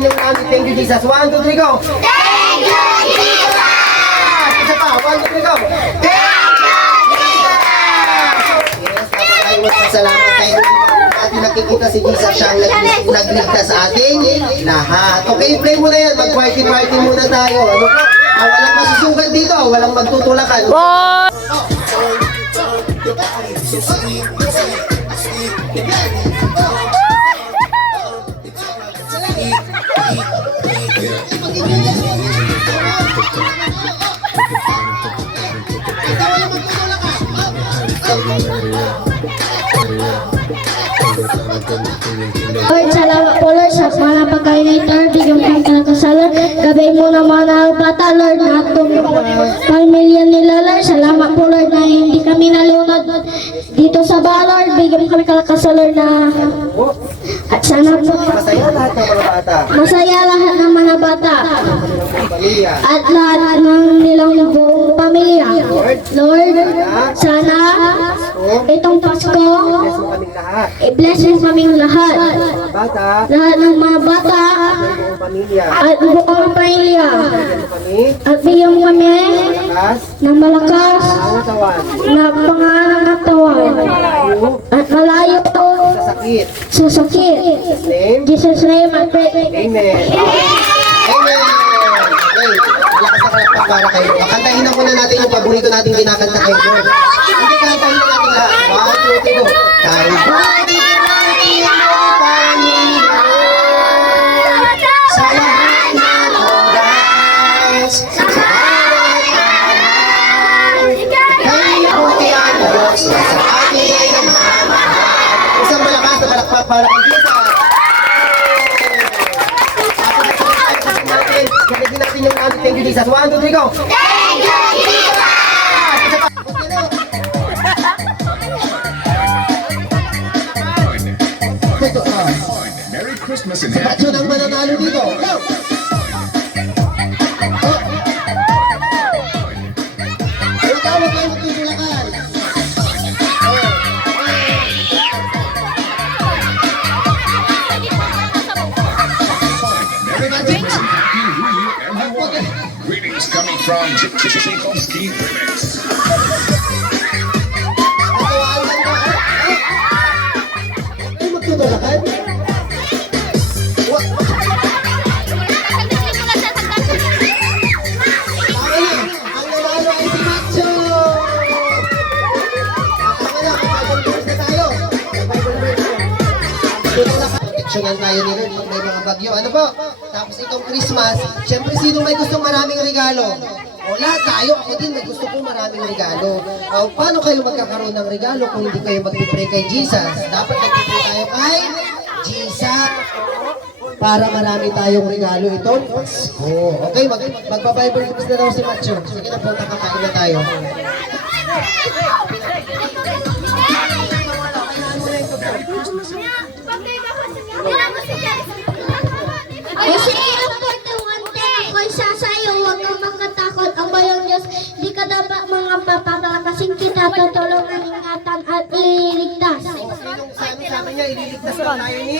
natin yung namin. Thank you, Jesus. One, two, three, go. Thank you, Jesus! Isa pa. One, two, three, go. Thank you, Jesus! Yes, napakaayos. Salamat kayo. Natin nakikita si Jesus siya ang nag- nagligtas sa ating lahat. Okay, play mo na yan. Mag-party-party muna tayo. Ano po? Ah, walang masusugat dito. Walang magtutulakan. Lord, salamat po Lord sa mga pagkainator, bigyan kang kalakasalan. Gabay mo naman ang bata Lord na itong pamilya nila Lord. Salamat po Lord na hindi kami nalunod dito sa ba Lord. Bigyan kami kalakasalan na at sana po Masaya lahat ng mga bata. masaya lahat ng mga bata at lahat ng. Lord, sana itong Pasko, i-bless mo kaming lahat. Lahat ng mga bata at buong pamilya. At bigyan mo kami ng malakas katawan. na pangangatawan at malayo Sa sakit. Jesus name I pray. Amen. Amen. Okay. Lakas na kalakpak para kayo. Kantahin na muna natin yung paborito nating kinakanta kay Lord. Hindi kantahin na natin lahat. One, two, three, go. Kay Body, Body. Sa lahat ng oras. Sa bawat araw. Kay puti ang Diyos na sa atin ay nagmamahal. Malakas na palakpak. natin. Gamitin natin yung namin. Thank you, Jesus. One, two, three, go. Thank you, Jesus! Merry Christmas and Ba't yun ang mananalo dito? Go! Electron Tchaikovsky remix. Proteksyonan tayo ni Lord pag may mga bagyo. Ano po? Tapos itong Christmas, syempre sino may gustong maraming regalo? O lahat tayo, ako din may gusto kong maraming regalo. O, paano kayo magkakaroon ng regalo kung hindi kayo mag-pray kay Jesus? Dapat nag-pray tayo kay Jesus para marami tayong regalo itong Pasko. Okay, mag magpa-Bible verse na daw si Matthew. Sige na po, nakakain na tayo. Isaiah niya, ililigtas na tayo ni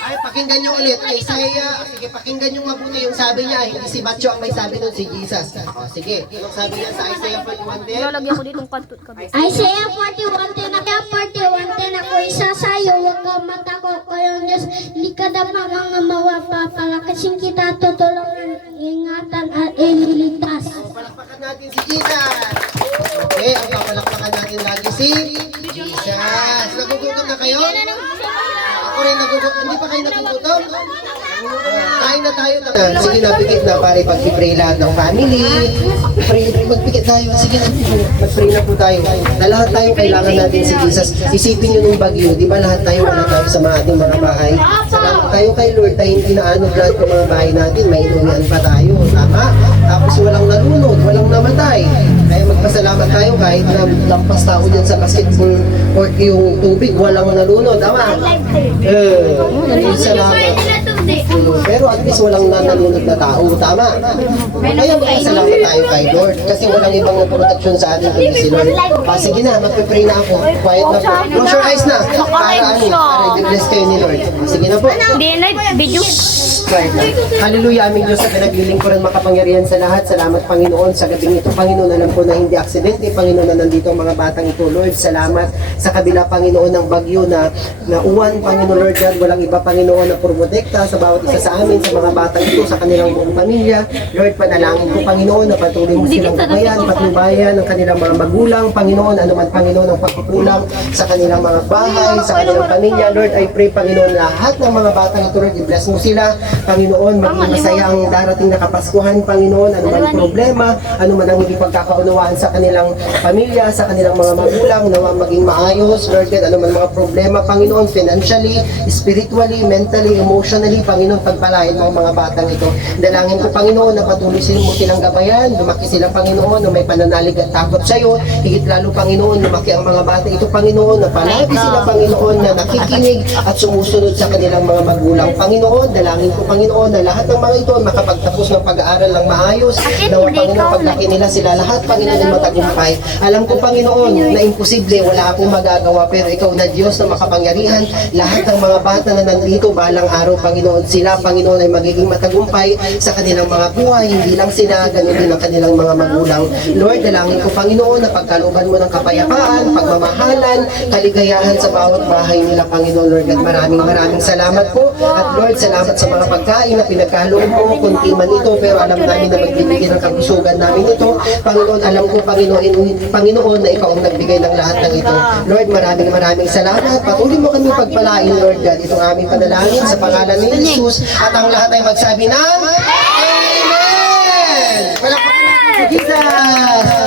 Ay, pakinggan niyo ulit. Isaiah, sige, pakinggan niyo mabuti yung sabi niya. Hindi si Matthew ang may sabi nun, si Jesus. O, sige, yung sabi niya sa Isaiah 41 din. Lalagyan ko dito ng kantot ka. Isaiah 41:10 na kaya 41:10 ako isa sa'yo, huwag kang matakot ko yung Diyos. Di ka dapat mga mawapapalakasin kita, tutulungan, ingatan at ililigtas. Palakpakan natin si Jesus. Kayo? Ako rin nagugutom. Hindi pa kayo nagugutom? Kain na tayo. Sige na, pikit na pare pag-pray lahat ng family. Pray, magpikit tayo. Sige na, mag-pray na po tayo. Na lahat tayo kailangan natin si Jesus. Isipin nyo nung bagyo, di ba lahat tayo wala tayo sa mga ating mga bahay. Salamat tayo kay Lord na hindi na ano lahat ng mga bahay natin, may inuwian pa tayo. Tama? Tapos walang nalunod, walang namatay. Kaya magpasalamat tayo kahit na lampas tao dyan sa basketball court yung tubig, walang nalunod. Tama? Eh, salamat. At least walang nananunod na tao. Tama? Kaya salamat tayo kay Lord. Kasi walang ibang protection sa atin kundi si Lord. Ah, sige na, magpe-pray na ako. Quiet na po. Close your eyes na. Para ano, para i-bless kayo ni Lord. Sige na po. Hindi na video. Right. Hallelujah, aming Diyos sa pinaglilingkuran makapangyarihan sa lahat. Salamat, Panginoon, sa gabing ito, Panginoon. Alam ko na hindi aksidente, Panginoon, na nandito ang mga batang ito, Lord. Salamat sa kabila, Panginoon, ng bagyo na nauwan, Panginoon, Lord God. Walang iba, Panginoon, na purmotekta sa bawat isa sa amin, sa mga batang ito, sa kanilang buong pamilya. Lord, panalangin ko, Panginoon, na patuloy mo silang gabayan, patnubayan ng kanilang mga magulang, Panginoon, anuman, Panginoon, ang pagkukulang sa kanilang mga bahay, sa kanilang pamilya. Lord, I pray, Panginoon, lahat ng mga batang Lord, i-bless mo sila, Panginoon, maging masaya ang darating na kapaskuhan, Panginoon, ano man problema, ano man ang hindi pagkakaunawaan sa kanilang pamilya, sa kanilang mga magulang, nawa maging maayos, Lord God, ano man mga problema, Panginoon, financially, spiritually, mentally, emotionally, Panginoon, pagpalain mo ang mga batang ito. Dalangin ko, Panginoon, na patuloy sila mo silang gabayan, lumaki sila, Panginoon, na may pananalig at takot sa iyo, higit lalo, Panginoon, lumaki ang mga bata ito, Panginoon, na palagi sila, Panginoon, na nakikinig at sumusunod sa kanilang mga magulang. Panginoon, dalangin ko, Panginoon, na lahat ng mga ito ay makapagtapos ng pag-aaral ng maayos, na Panginoon, paglaki nila sila lahat, Panginoon, ay matagumpay. Alam ko, Panginoon, na imposible, wala akong magagawa, pero ikaw na Diyos na makapangyarihan, lahat ng mga bata na nandito, balang araw, Panginoon, sila, Panginoon, ay magiging matagumpay sa kanilang mga buhay, hindi lang sila, ganun din ang kanilang mga magulang. Lord, dalangin ko, Panginoon, na pagkalooban mo ng kapayapaan, pagmamahalan, kaligayahan sa bawat bahay nila, Panginoon, Lord God. Maraming maraming salamat po. At Lord, salamat sa mga pagkain na pinagkaloob mo, kunti man ito, pero alam namin na magbibigay ng kagusugan namin ito. Panginoon, alam ko, Panginoon, Panginoon, na ikaw ang nagbigay ng lahat ng ito. Lord, maraming maraming salamat. Patuloy mo kami pagpalain, Lord God. Itong aming panalangin sa pangalan ni Jesus. At ang lahat ay magsabi ng Amen! Palakpakan natin si Jesus!